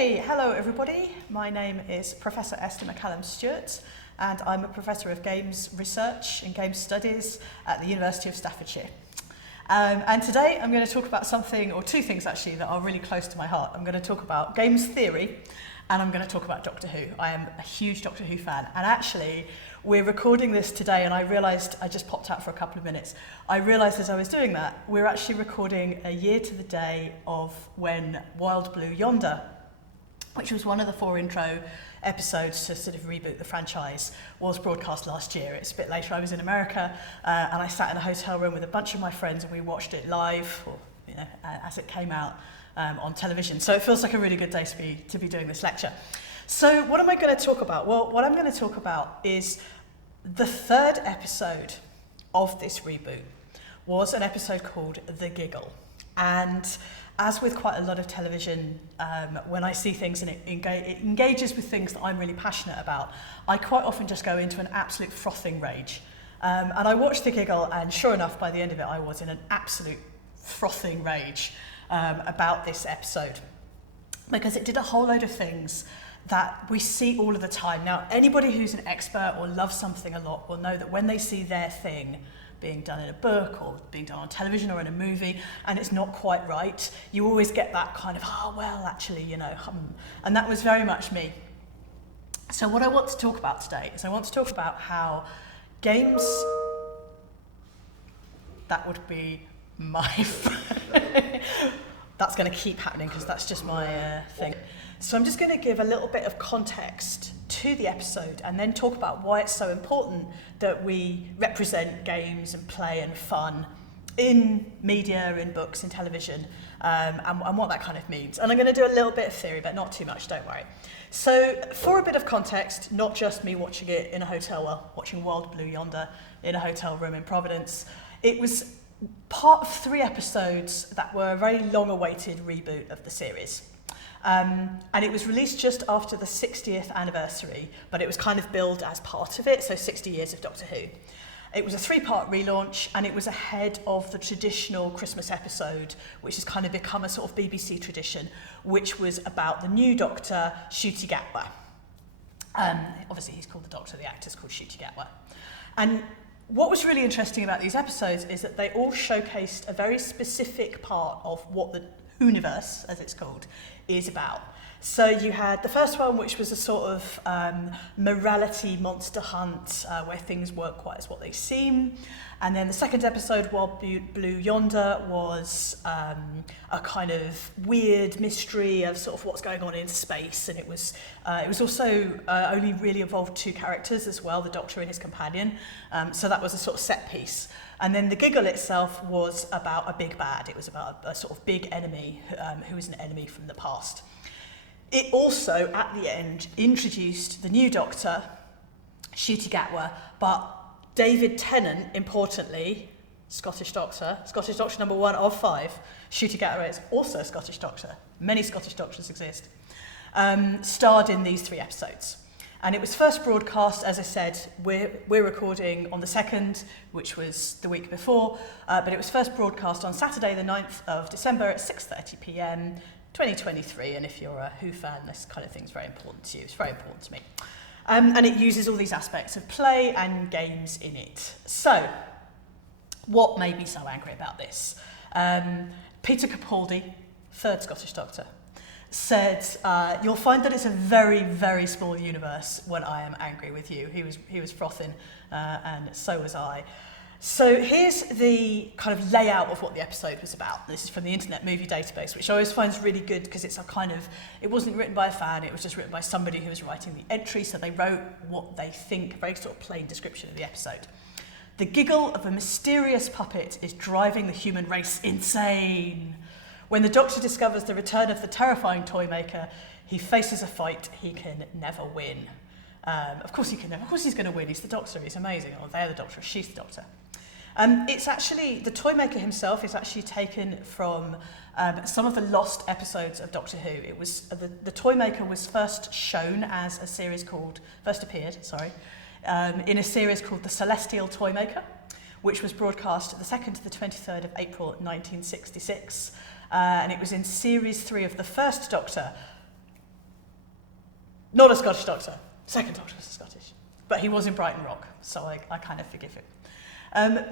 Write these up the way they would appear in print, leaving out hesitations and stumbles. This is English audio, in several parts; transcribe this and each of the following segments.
Okay, hello everybody. My name is Professor Esther McCallum-Stewart and I'm a Professor of Games Research and Games Studies at the University of Staffordshire. And today I'm going to talk about something, or two things actually, that are really close to my heart. I'm going to talk about games theory and I'm going to talk about Doctor Who. I am a huge Doctor Who fan, and actually we're recording this today, and I realised, I just popped out for a couple of minutes, I realised as I was doing that, we're actually recording a year to the day of when Wild Blue Yonder, which was one of the 4 intro episodes to sort of reboot the franchise, was broadcast last year. It's a bit later. I was in America, and I sat in a hotel room with a bunch of my friends, and we watched it live, or, you know, as it came out on television. So it feels like a really good day to be doing this lecture. So what am I going to talk about? Well, what I'm going to talk about is the 3rd episode of this reboot was an episode called The Giggle. And as with quite a lot of television, when I see things and it engages with things that I'm really passionate about, I quite often just go into an absolute frothing rage. And I watched The Giggle, and sure enough, by the end of it, I was in an absolute frothing rage about this episode, because it did a whole load of things that we see all of the time. Now, anybody who's an expert or loves something a lot will know that when they see their thing being done in a book or being done on television or in a movie and it's not quite right, you always get that kind of, oh, well, actually, you know, and that was very much me. So what I want to talk about today is I want to talk about how games, that would be my, that's going to keep happening because that's just my thing. So I'm just going to give a little bit of context to the episode and then talk about why it's so important that we represent games and play and fun in media, in books, in television, and what that kind of means. And I'm going to do a little bit of theory, but not too much, don't worry. So for a bit of context, not just me watching it in a hotel, well, watching Wild Blue Yonder in a hotel room in Providence, it was part of 3 episodes that were a very long-awaited reboot of the series. And it was released just after the 60th anniversary, but it was kind of billed as part of it, so 60 years of Doctor Who. It was a 3-part relaunch, and it was ahead of the traditional Christmas episode, which has kind of become a sort of BBC tradition, which was about the new Doctor, Ncuti Gatwa. Obviously, he's called the Doctor, the actor's called Ncuti Gatwa. And what was really interesting about these episodes is that they all showcased a very specific part of what the Whoniverse, as it's called, is about. So you had the first one, which was a sort of morality monster hunt where things weren't quite as what they seem. And then the 2nd episode, Wild Blue Yonder, was a kind of weird mystery of sort of what's going on in space. And it was also only really involved 2 characters as well, the Doctor and his companion. So that was a sort of set piece. And then The Giggle itself was about a big bad. It was about a sort of big enemy who is an enemy from the past. It also, at the end, introduced the new Doctor, Ncuti Gatwa, but David Tennant, importantly, Scottish Doctor number 1 of 5, Ncuti Gatwa is also a Scottish Doctor. Many Scottish Doctors exist. Starred in these 3 episodes. And it was first broadcast, as I said, we're recording on the 2nd, which was the week before, but it was first broadcast on Saturday the 9th of December at 6:30 p.m, 2023, and if you're a Who fan, this kind of thing's very important to you. It's very important to me. And it uses all these aspects of play and games in it. So, what made me so angry about this? Peter Capaldi, 3rd Scottish Doctor, said, you'll find that it's a very, very small universe when I am angry with you. He was frothing, and so was I. So here's the kind of layout of what the episode was about. This is from the Internet Movie Database, which I always find really good because it's a kind of, it wasn't written by a fan, it was just written by somebody who was writing the entry, so they wrote what they think, a very sort of plain description of the episode. The giggle of a mysterious puppet is driving the human race insane. When the Doctor discovers the return of the terrifying toy maker, he faces a fight he can never win. Of course he can never, of course he's going to win, he's the Doctor, he's amazing, or they're the Doctor, she's the Doctor. It's actually, the toy maker himself is actually taken from some of the lost episodes of Doctor Who. It was, the toy maker was first shown as a series called, first appeared, in a series called The Celestial Toy Maker, which was broadcast the 2nd to the 23rd of April 1966. And it was in Series 3 of the first Doctor, Not a Scottish doctor. Second doctor was Scottish. But he was in Brighton Rock, so I kind of forgive him.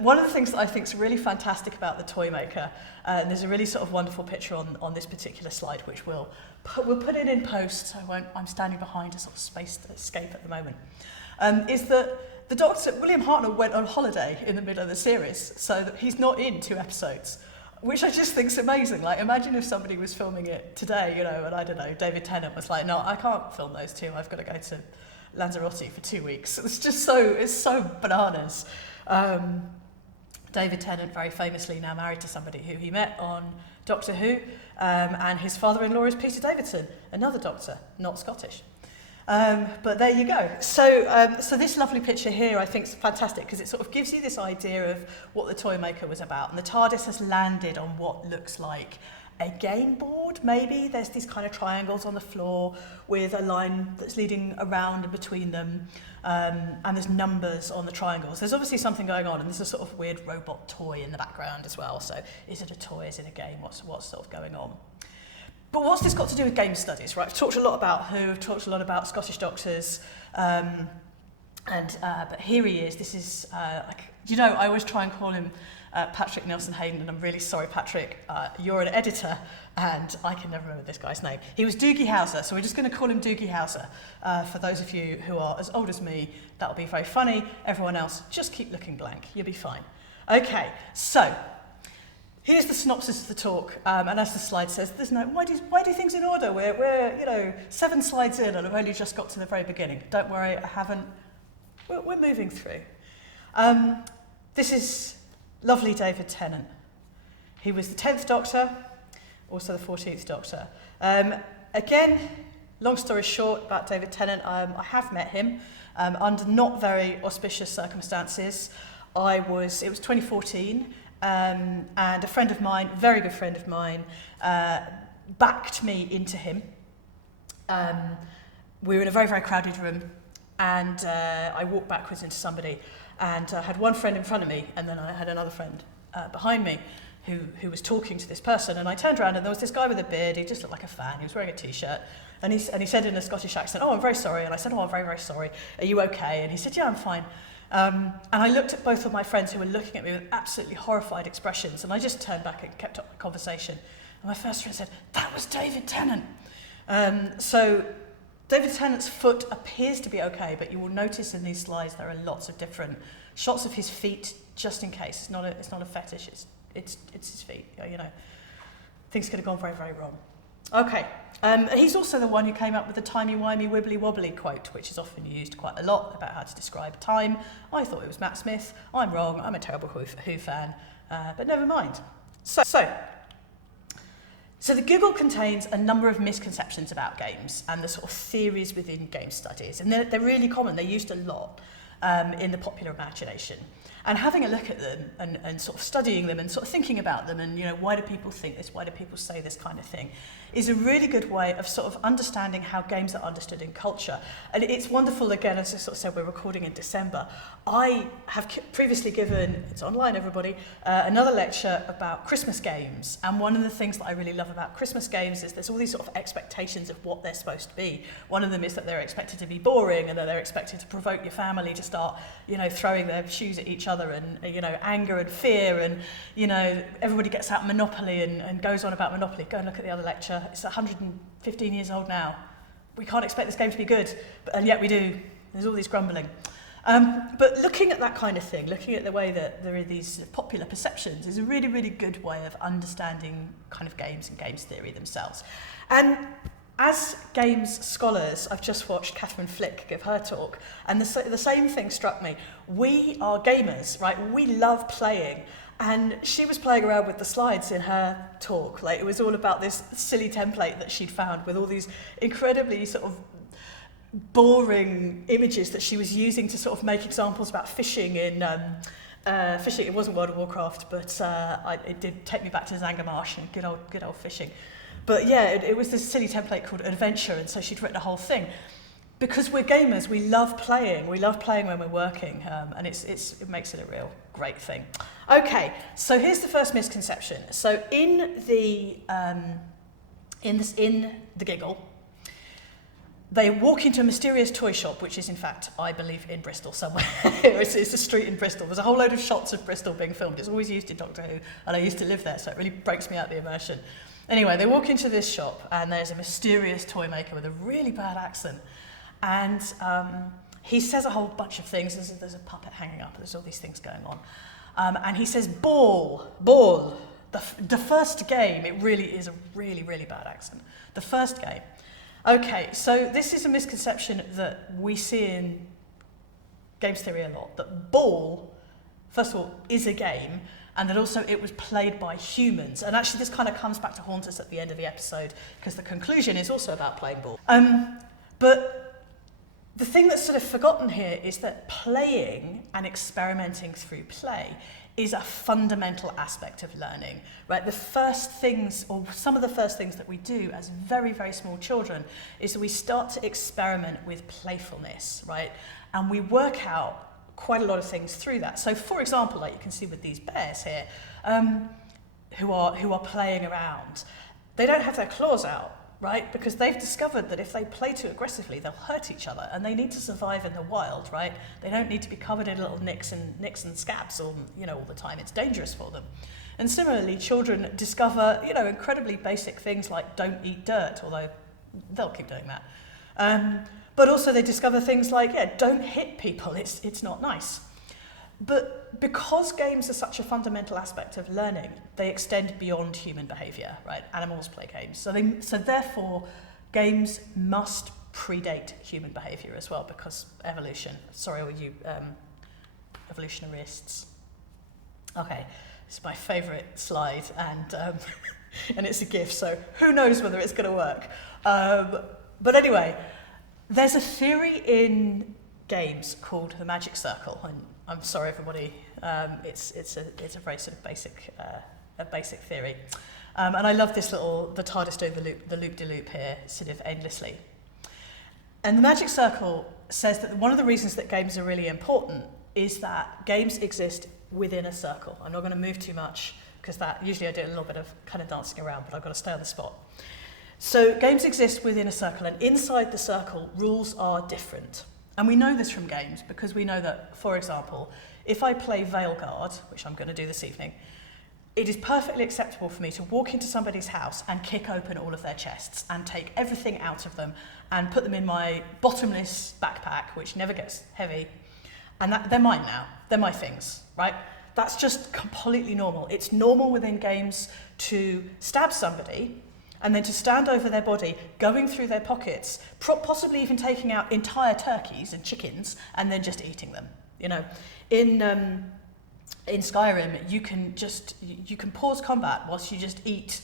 One of the things that I think is really fantastic about the toy maker, and there's a really sort of wonderful picture on this particular slide, which we'll put it in post, so I'm standing behind a sort of spaced escape at the moment, is that the doctor, William Hartnell, went on holiday in the middle of the series, so that he's not in 2 episodes, which I just think is amazing. Like, imagine if somebody was filming it today, you know, and I don't know, David Tennant was like, no, I can't film those 2, I've got to go to Lanzarote for 2 weeks. It's so bananas. David Tennant, very famously now married to somebody who he met on Doctor Who, and his father-in-law is Peter Davison, another doctor, not Scottish. But there you go. So this lovely picture here I think is fantastic because it sort of gives you this idea of what the toy maker was about. And the TARDIS has landed on what looks like a game board, maybe. There's these kind of triangles on the floor with a line that's leading around and between them. And there's numbers on the triangles. There's obviously something going on, and there's a sort of weird robot toy in the background as well. So is it a toy? Is it a game? What's sort of going on? But what's this got to do with game studies, right? We've talked a lot about Who, we've talked a lot about Scottish doctors, but here he is. This is, I always try and call him Patrick Nelson Hayden, and I'm really sorry, Patrick, you're an editor, and I can never remember this guy's name. He was Doogie Howser, so we're just going to call him Doogie Howser. For those of you who are as old as me, that'll be very funny. Everyone else, just keep looking blank. You'll be fine. Okay, so here's the synopsis of the talk, and as the slide says, there's no, why do things in order? We're 7 slides in, and I've only just got to the very beginning. Don't worry, I haven't. We're moving through. This is lovely David Tennant. He was the 10th Doctor, also the 14th Doctor. Again, long story short about David Tennant, I have met him under not very auspicious circumstances. It was 2014, and a friend of mine, very good friend of mine, backed me into him. We were in a very, very crowded room, and I walked backwards into somebody, and I had one friend in front of me, and then I had another friend behind me who was talking to this person, and I turned around and there was this guy with a beard. He just looked like a fan. He was wearing a t-shirt, and he said in a Scottish accent, "Oh, I'm very sorry." And I said, "Oh, I'm very, very sorry. Are you okay?" And he said, "Yeah, I'm fine." And I looked at both of my friends who were looking at me with absolutely horrified expressions, and I just turned back and kept up the conversation. And my first friend said, "That was David Tennant." So David Tennant's foot appears to be okay, but you will notice in these slides there are lots of different shots of his feet, just in case. It's not a fetish. It's his feet. You know, things could have gone very, very wrong. Okay. He's also the one who came up with the timey-wimey wibbly-wobbly quote, which is often used quite a lot about how to describe time. I thought it was Matt Smith. I'm wrong. I'm a terrible Who fan. But never mind. So the Google contains a number of misconceptions about games and the sort of theories within game studies. And they're really common. They're used a lot in the popular imagination. And having a look at them and sort of studying them and sort of thinking about them and, you know, why do people think this, why do people say this kind of thing, is a really good way of sort of understanding how games are understood in culture. And it's wonderful, again, as I sort of said, we're recording in December. I have previously given, it's online everybody, another lecture about Christmas games. And one of the things that I really love about Christmas games is there's all these sort of expectations of what they're supposed to be. One of them is that they're expected to be boring and that they're expected to provoke your family to start, you know, throwing their shoes at each other and, you know, anger and fear and, you know, everybody gets out Monopoly and goes on about Monopoly. Go and look at the other lecture. It's 115 years old now. We can't expect this game to be good, and yet we do. There's all these grumbling. But looking at that kind of thing, looking at the way that there are these popular perceptions is a really, really good way of understanding kind of games and games theory themselves. And as games scholars, I've just watched Catherine Flick give her talk, and the same thing struck me. We are gamers, right? We love playing. And she was playing around with the slides in her talk. Like, it was all about this silly template that she'd found with all these incredibly sort of boring images that she was using to sort of make examples about fishing in fishing. It wasn't World of Warcraft, but it did take me back to Zangarmarsh and good old fishing. But yeah, it was this silly template called Adventure, and so she'd written a whole thing. Because we're gamers, we love playing. We love playing when we're working, and it makes it a real great thing. Okay, so here's the first misconception. So in the giggle, they walk into a mysterious toy shop, which is in fact, I believe, in Bristol somewhere. it's a street in Bristol. There's a whole load of shots of Bristol being filmed. It's always used in Doctor Who, and I used to live there, so it really breaks me out the immersion. Anyway, they walk into this shop, and there's a mysterious toy maker with a really bad accent. And he says a whole bunch of things. There's a puppet hanging up. There's all these things going on. And he says, ball. The first game, it really is a really, really bad accent. The first game. Okay, so this is a misconception that we see in games theory a lot, that ball, first of all, is a game, and that also it was played by humans. And actually this kind of comes back to haunt us at the end of the episode, because the conclusion is also about playing ball. But the thing that's sort of forgotten here is that playing and experimenting through play is a fundamental aspect of learning, right? The first things, or some of the first things that we do as very, very small children is that we start to experiment with playfulness, right? And we work out quite a lot of things through that. So for example, like you can see with these bears here, who are playing around, they don't have their claws out, right? Because they've discovered that if they play too aggressively, they'll hurt each other, and they need to survive in the wild, right? They don't need to be covered in little nicks and scabs all the time. It's dangerous for them. And similarly, children discover, incredibly basic things like don't eat dirt, although they'll keep doing that. But also they discover things like, don't hit people. It's not nice. But because games are such a fundamental aspect of learning, they extend beyond human behaviour, right? Animals play games. So therefore, games must predate human behaviour as well, because evolution. Sorry, all you evolutionarists. Okay, this is my favourite slide, and and it's a GIF, so who knows whether it's going to work. But anyway, there's a theory in games called the magic circle, and I'm sorry everybody, it's a very sort of basic theory. And I love this the TARDIS doing the loop-de-loop here, sort of endlessly. And the magic circle says that one of the reasons that games are really important is that games exist within a circle. I'm not going to move too much, because that usually I do a little bit of kind of dancing around, but I've got to stay on the spot. So games exist within a circle, and inside the circle, rules are different. And we know this from games, because we know that, for example, if I play Veilguard, which I'm going to do this evening, it is perfectly acceptable for me to walk into somebody's house and kick open all of their chests and take everything out of them and put them in my bottomless backpack, which never gets heavy. And they're mine now. They're my things, right? That's just completely normal. It's normal within games to stab somebody and then to stand over their body, going through their pockets, possibly even taking out entire turkeys and chickens, and then just eating them. In Skyrim, you can pause combat whilst you just eat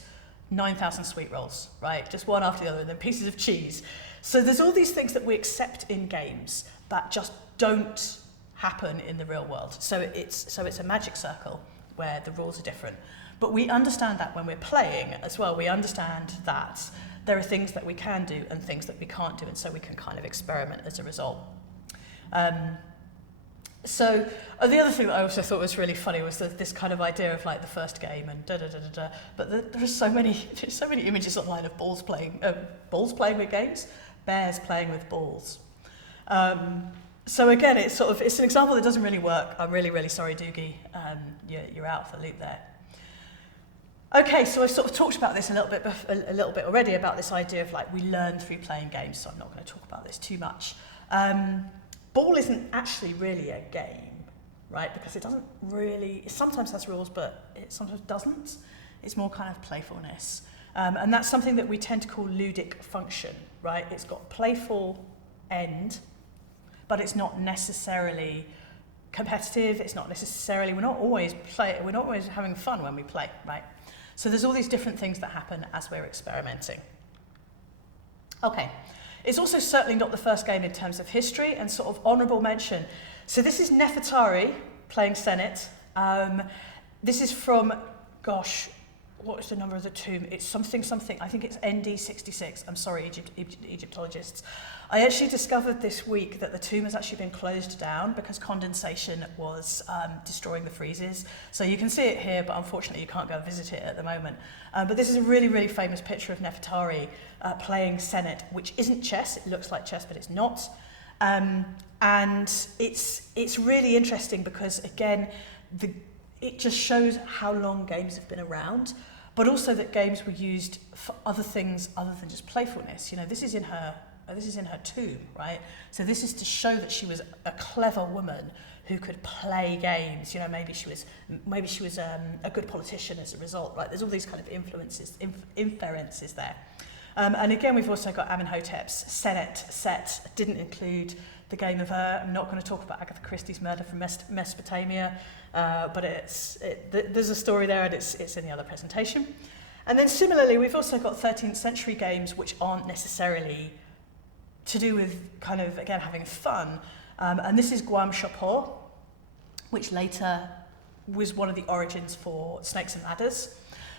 9,000 sweet rolls, right? Just one after the other, and then pieces of cheese. So there's all these things that we accept in games that just don't happen in the real world. So it's a magic circle where the rules are different. But we understand that when we're playing as well. We understand that there are things that we can do and things that we can't do, and so we can kind of experiment as a result. So the other thing that I also thought was really funny was this kind of idea of like the first game and da-da-da-da-da. But there's so many images online of balls playing with games, bears playing with balls. So again, it's an example that doesn't really work. I'm really, really sorry, Doogie. You're out of the loop there. Okay, so I've sort of talked about this a little bit already, about this idea of like we learn through playing games, so I'm not going to talk about this too much. Ball isn't actually really a game, right? Because it sometimes has rules, but it sometimes doesn't. It's more kind of playfulness. And that's something that we tend to call ludic function, right? It's got playful end, but it's not necessarily competitive. It's not necessarily, we're not always having fun when we play, right? So there's all these different things that happen as we're experimenting. Okay, it's also certainly not the first game in terms of history, and sort of honourable mention. So this is Nefertari playing Senate. This is from, what is the number of the tomb? It's something. I think it's ND66. I'm sorry, Egyptologists. I actually discovered this week that the tomb has actually been closed down because condensation was destroying the friezes. So you can see it here, but unfortunately you can't go visit it at the moment. But this is a really, really famous picture of Nefertari playing Senet, which isn't chess. It looks like chess, but it's not. And it's really interesting because, again, it just shows how long games have been around, but also that games were used for other things other than just playfulness. You know, this is in her tomb, right? So this is to show that she was a clever woman who could play games. You know, maybe she was a good politician as a result, right? There's all these kind of inferences there. And again, we've also got Amenhotep's Senet set. Didn't include the game of Ur. I'm not going to talk about Agatha Christie's Murder from Mesopotamia, but there's a story there, and it's in the other presentation. And then similarly, we've also got 13th century games which aren't necessarily to do with kind of, again, having fun. And this is Guam Shopor, which later was one of the origins for Snakes and Ladders.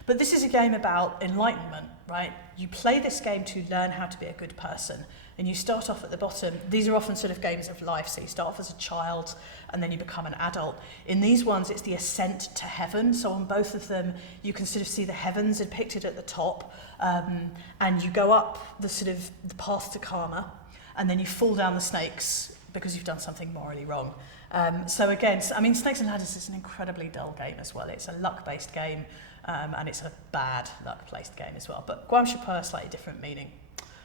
But this is a game about enlightenment, right? You play this game to learn how to be a good person. And you start off at the bottom. These are often sort of games of life. So you start off as a child and then you become an adult. In these ones, it's the ascent to heaven. So on both of them, you can sort of see the heavens depicted at the top. And you go up the path to karma. And then you fall down the snakes because you've done something morally wrong. So again, Snakes and Ladders is an incredibly dull game as well. It's a luck-based game. And it's a bad luck-placed game as well. But Guam Shopur, slightly different meaning.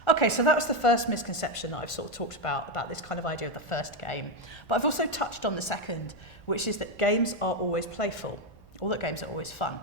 Okay, so that was the first misconception that I've sort of talked about this kind of idea of the first game. But I've also touched on the second, which is that games are always playful, or that games are always fun.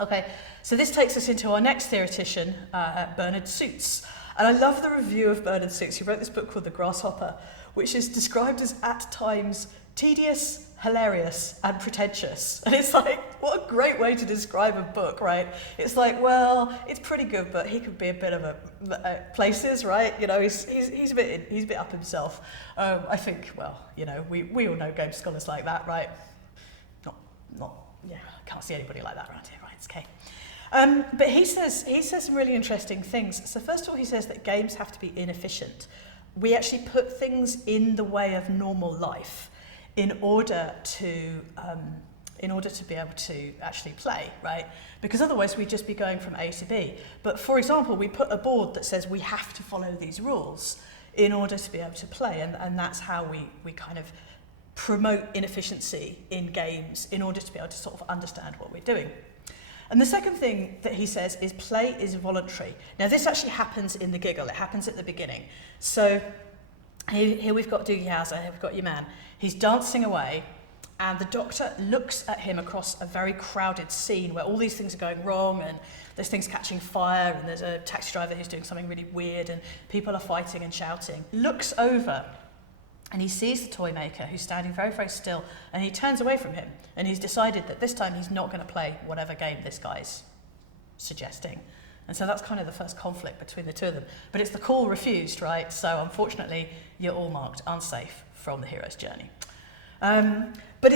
Okay, so this takes us into our next theoretician, Bernard Suits. And I love the review of Bernard Suits. He wrote this book called The Grasshopper, which is described as at times tedious, hilarious, and pretentious. And it's like, what a great way to describe a book, right? It's like, well, it's pretty good, but he could be a bit of a places, right? You know, he's a bit up himself. I think, well, you know, we all know game scholars like that, right? Yeah, I can't see anybody like that around here, right? It's okay. But he says some really interesting things. So first of all, he says that games have to be inefficient. We actually put things in the way of normal life in order to be able to actually play, right? Because otherwise we'd just be going from A to B. But for example, we put a board that says we have to follow these rules in order to be able to play, and that's how we kind of promote inefficiency in games in order to be able to sort of understand what we're doing. And the second thing that he says is play is voluntary. Now this actually happens in the giggle, it happens at the beginning. So here we've got Doogie Howser, here we've got your man. He's dancing away, and the doctor looks at him across a very crowded scene where all these things are going wrong, and there's things catching fire, and there's a taxi driver who's doing something really weird, and people are fighting and shouting. Looks over, and he sees the toy maker who's standing very, very still, and he turns away from him, and he's decided that this time he's not going to play whatever game this guy's suggesting. And so that's kind of the first conflict between the two of them. But it's the call refused, right? So unfortunately, you're all marked unsafe from the hero's journey. But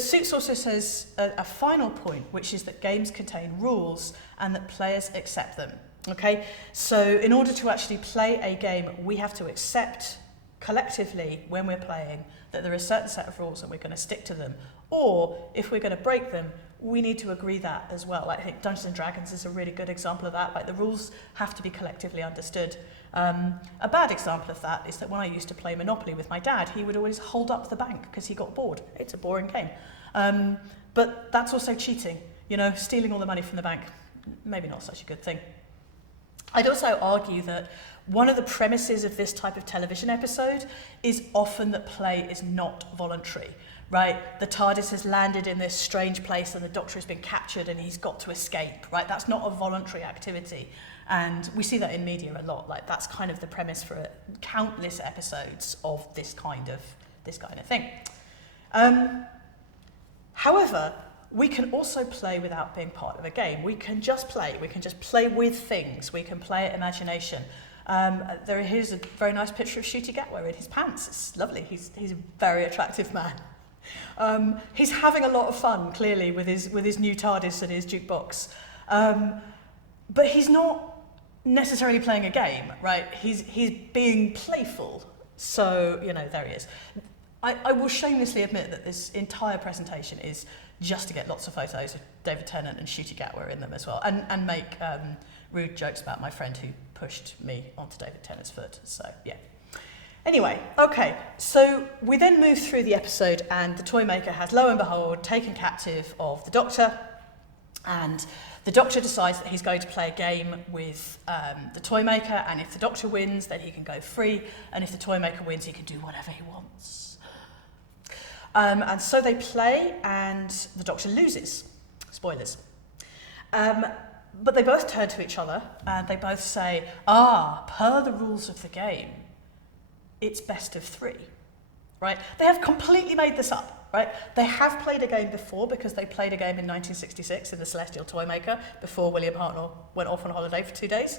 Suits also says a final point, which is that games contain rules and that players accept them. Okay, so in order to actually play a game, we have to accept collectively when we're playing that there are a certain set of rules and we're going to stick to them. Or if we're going to break them, we need to agree that as well. Like, I think Dungeons and Dragons is a really good example of that. Like, the rules have to be collectively understood. A bad example of that is that when I used to play Monopoly with my dad, he would always hold up the bank because he got bored. It's a boring game. But that's also cheating. You know, stealing all the money from the bank, maybe not such a good thing. I'd also argue that one of the premises of this type of television episode is often that play is not voluntary. Right, the TARDIS has landed in this strange place and the Doctor has been captured and he's got to escape, right? That's not a voluntary activity. And we see that in media a lot. Like, that's kind of the premise for countless episodes of this kind of thing. However, we can also play without being part of a game. We can just play. We can just play with things. We can play at imagination. Here's a very nice picture of Ncuti Gatwa in his pants. It's lovely. He's a very attractive man. He's having a lot of fun, clearly, with his new TARDIS and his jukebox. But he's not necessarily playing a game, right? He's being playful. So, there he is. I will shamelessly admit that this entire presentation is just to get lots of photos of David Tennant and Ncuti Gatwa in them as well, and make rude jokes about my friend who pushed me onto David Tennant's foot. So, yeah. Anyway, okay, so we then move through the episode, and the toy maker has, lo and behold, taken captive of the Doctor, and the Doctor decides that he's going to play a game with the toy maker, and if the Doctor wins, then he can go free, and if the toy maker wins, he can do whatever he wants. And so they play, and the Doctor loses. Spoilers. But they both turn to each other, and they both say, per the rules of the game, it's best of 3, right? They have completely made this up, right? They have played a game before, because they played a game in 1966 in the Celestial Toymaker before William Hartnell went off on holiday for 2 days,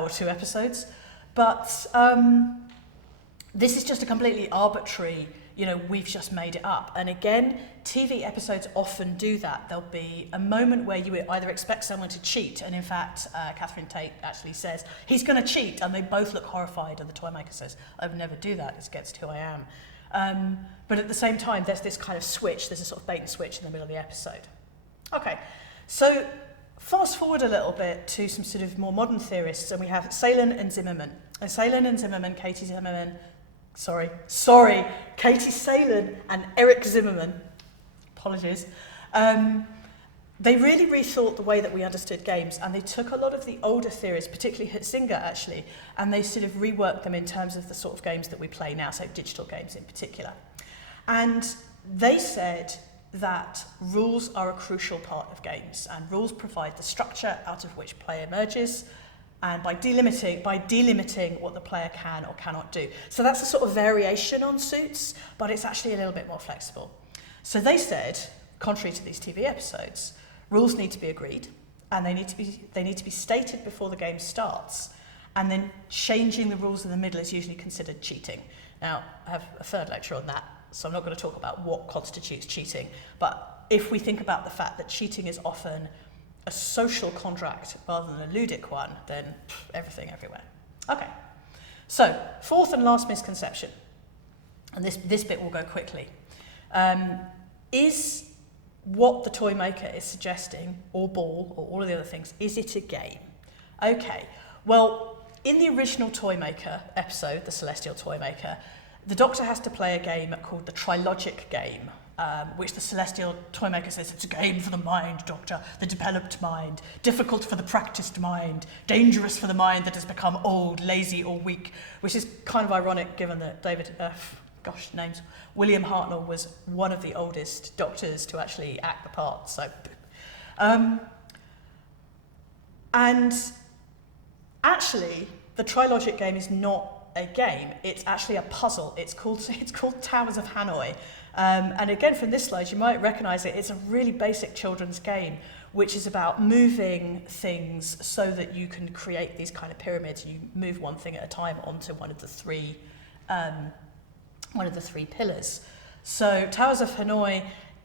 or 2 episodes. But this is just a completely arbitrary, we've just made it up. And again, TV episodes often do that. There'll be a moment where you either expect someone to cheat, and in fact, Catherine Tate actually says, he's going to cheat, and they both look horrified, and the toymaker says, I would never do that, it's against who I am. But at the same time, there's this kind of switch, there's a sort of bait and switch in the middle of the episode. Okay, so fast forward a little bit to some sort of more modern theorists, and we have Salen and Zimmerman. And Salen and Zimmerman, Katie Salen and Eric Zimmerman, apologies, they really rethought the way that we understood games, and they took a lot of the older theories, particularly Hitzinger actually, and they sort of reworked them in terms of the sort of games that we play now, so digital games in particular. And they said that rules are a crucial part of games, and rules provide the structure out of which play emerges, and by delimiting what the player can or cannot do. So that's a sort of variation on Suits, but it's actually a little bit more flexible. So they said, contrary to these TV episodes, rules need to be agreed, and they need to be stated before the game starts, and then changing the rules in the middle is usually considered cheating. Now, I have a third lecture on that, so I'm not going to talk about what constitutes cheating, but if we think about the fact that cheating is often a social contract rather than a ludic one, then everything everywhere. Okay, so fourth and last misconception, and this bit will go quickly, is what the toy maker is suggesting, or ball, or all of the other things, is it a game? Okay, well, in the original Toymaker episode, the Celestial Toymaker, the Doctor has to play a game called the Trilogic game, which the Celestial Toymaker says, it's a game for the mind, Doctor, the developed mind, difficult for the practiced mind, dangerous for the mind that has become old, lazy, or weak, which is kind of ironic given that William Hartnell was one of the oldest Doctors to actually act the part, so. And actually, the Trilogic game is not a game, it's actually a puzzle. It's called Towers of Hanoi. And again, from this slide, you might recognize it. It's a really basic children's game, which is about moving things so that you can create these kind of pyramids. You move one thing at a time onto one of the three pillars. So Towers of Hanoi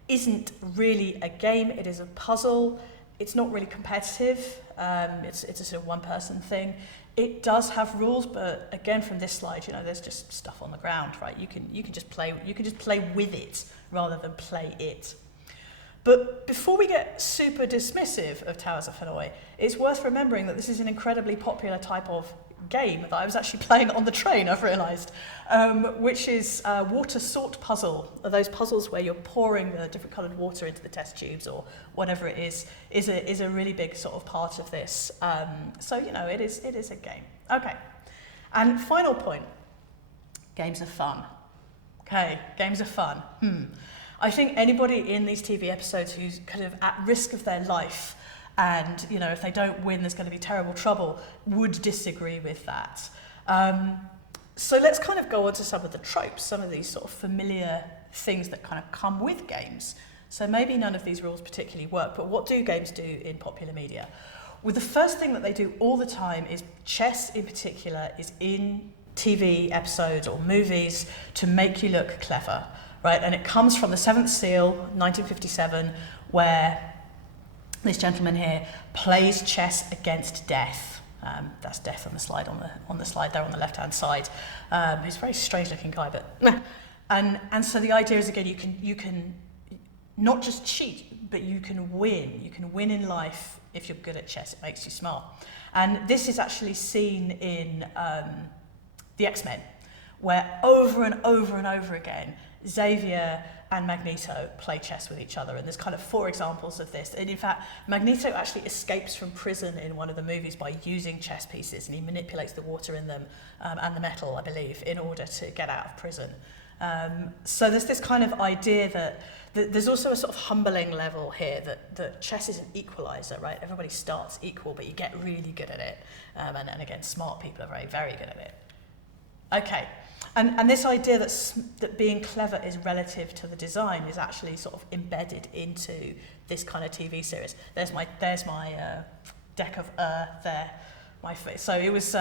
isn't really a game, it is a puzzle. It's not really competitive, it's a sort of one-person thing. It does have rules, but again, from this slide, there's just stuff on the ground, right? You can just play with it rather than play it. But before we get super dismissive of Towers of Hanoi, it's worth remembering that this is an incredibly popular type of game that I was actually playing on the train, I've realised, which is water sort puzzle. Those puzzles where you're pouring the different coloured water into the test tubes or whatever it is a really big sort of part of this. So, it is a game. Okay, and final point, games are fun. Okay, games are fun. I think anybody in these TV episodes who's kind of at risk of their life and, if they don't win, there's going to be terrible trouble, would disagree with that. So let's kind of go on to some of the tropes, some of these sort of familiar things that kind of come with games. So maybe none of these rules particularly work, but what do games do in popular media? Well, the first thing that they do all the time is chess in particular is in TV episodes or movies to make you look clever. right? And it comes from the Seventh Seal, 1957, where this gentleman here plays chess against death. That's death on the slide there on the left-hand side. He's a very strange-looking guy, but and so the idea is, again, you can not just cheat, but you can win. You can win in life if you're good at chess. It makes you smart. And this is actually seen in the X-Men, where over and over and over again, Xavier and Magneto play chess with each other. And there's kind of 4 examples of this. And in fact, Magneto actually escapes from prison in one of the movies by using chess pieces, and he manipulates the water in them and the metal, I believe, in order to get out of prison. So there's this kind of idea that there's also a sort of humbling level here that chess is an equalizer, right? Everybody starts equal, but you get really good at it. And again, smart people are very, very good at it. Okay, and this idea that being clever is relative to the design is actually sort of embedded into this kind of TV series. There's my deck of there, my face. So it was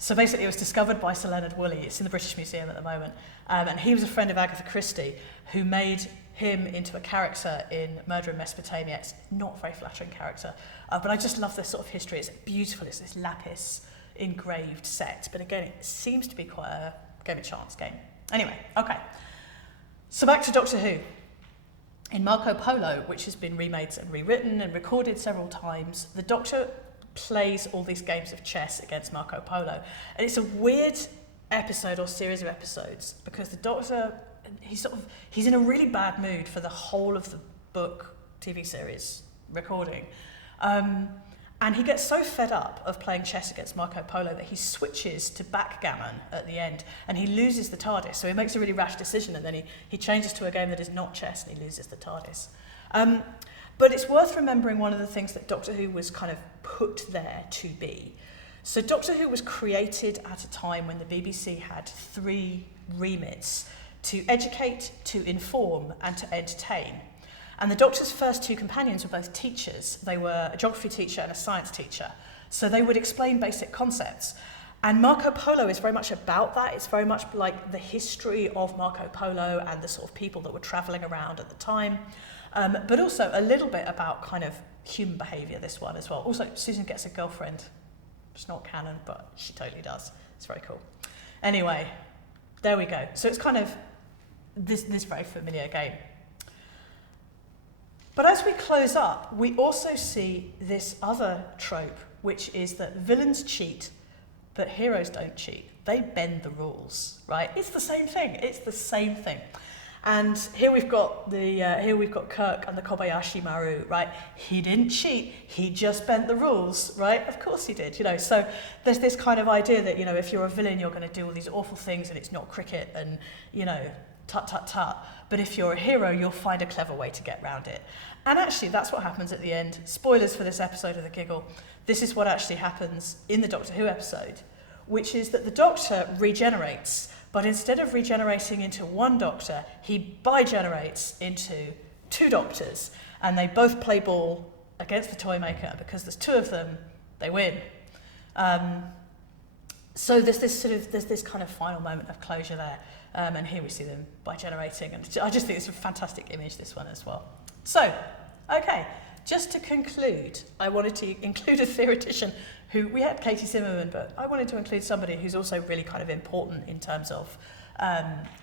so basically it was discovered by Sir Leonard Woolley. It's in the British Museum at the moment, and he was a friend of Agatha Christie, who made him into a character in Murder in Mesopotamia. It's not a very flattering character, but I just love this sort of history. It's beautiful. It's this lapis engraved set, but again, it seems to be quite a game of chance game. Anyway, okay. So back to Doctor Who. In Marco Polo, which has been remade and rewritten and recorded several times, the Doctor plays all these games of chess against Marco Polo. And it's a weird episode or series of episodes because the Doctor, he's in a really bad mood for the whole of the book TV series recording. And he gets so fed up of playing chess against Marco Polo that he switches to backgammon at the end, and he loses the TARDIS. So he makes a really rash decision, and then he changes to a game that is not chess, and he loses the TARDIS. But it's worth remembering one of the things that Doctor Who was kind of put there to be. So Doctor Who was created at a time when the BBC had 3 remits: to educate, to inform, and to entertain. And the Doctor's first 2 companions were both teachers. They were a geography teacher and a science teacher. So they would explain basic concepts. And Marco Polo is very much about that. It's very much like the history of Marco Polo and the sort of people that were travelling around at the time. But also a little bit about kind of human behaviour, this one as well. Also, Susan gets a girlfriend. It's not canon, but she totally does. It's very cool. Anyway, there we go. So it's kind of this very familiar game. But as we close up, we also see this other trope, which is that villains cheat, but heroes don't cheat. They bend the rules, right? It's the same thing. It's the same thing. And here we've got Kirk and the Kobayashi Maru, right? He didn't cheat. He just bent the rules, right? Of course he did, So there's this kind of idea that, if you're a villain, you're going to do all these awful things, and it's not cricket, and tut tut tut. But if you're a hero, you'll find a clever way to get around it. And actually, that's what happens at the end. Spoilers for this episode of The Giggle. This is what actually happens in the Doctor Who episode, which is that the Doctor regenerates, but instead of regenerating into one Doctor, he bigenerates into 2 Doctors, and they both play ball against the Toymaker, and because there's 2 of them, they win. So there's this kind of final moment of closure there, and here we see them bigenerating, and I just think it's a fantastic image, this one as well. So, okay, just to conclude, I wanted to include a theoretician who, we had Katie Zimmerman, but I wanted to include somebody who's also really kind of important in terms of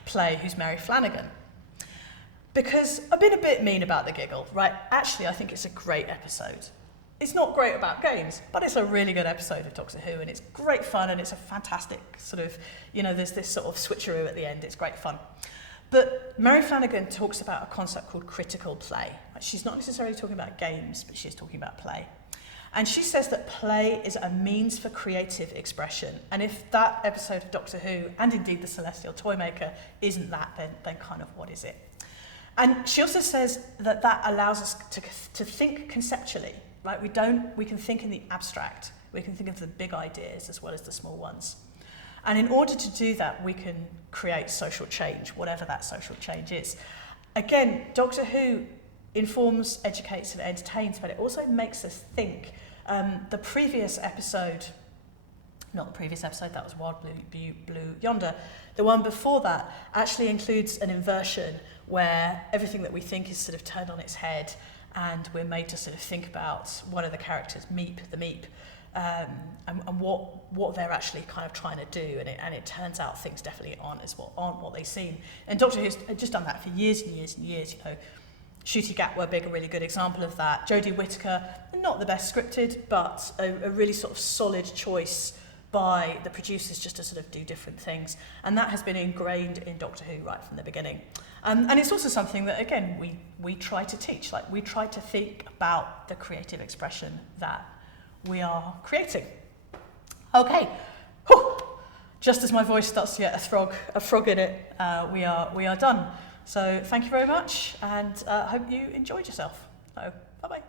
play, who's Mary Flanagan. Because I've been a bit mean about The Giggle, right? Actually, I think it's a great episode. It's not great about games, but it's a really good episode of Doctor Who, and it's great fun, and it's a fantastic sort of, there's this sort of switcheroo at the end. It's great fun. But Mary Flanagan talks about a concept called critical play. She's not necessarily talking about games, but she's talking about play. And she says that play is a means for creative expression. And if that episode of Doctor Who, and indeed the Celestial Toymaker, isn't that, then kind of what is it? And she also says that allows us to think conceptually, right? We can think in the abstract. We can think of the big ideas as well as the small ones. And in order to do that, we can create social change, whatever that social change is. Again, Doctor Who informs, educates, and entertains, but it also makes us think. The previous episode not the previous episode, that was Wild Blue Yonder. The one before that actually includes an inversion where everything that we think is sort of turned on its head, and we're made to sort of think about one of the characters, Meep, and what they're actually kind of trying to do, and it turns out things definitely aren't what they seem. And Doctor Who's just done that for years and years and years. You know, Ncuti Gatwa being a really good example of that. Jodie Whittaker, not the best scripted, but a really sort of solid choice by the producers just to sort of do different things. And that has been ingrained in Doctor Who right from the beginning. And it's also something that, again, we try to teach. Like, we try to think about the creative expression that we are creating. Okay. Whew. Just as my voice starts to get a frog in it, we are done. So thank you very much, and hope you enjoyed yourself. So, bye-bye.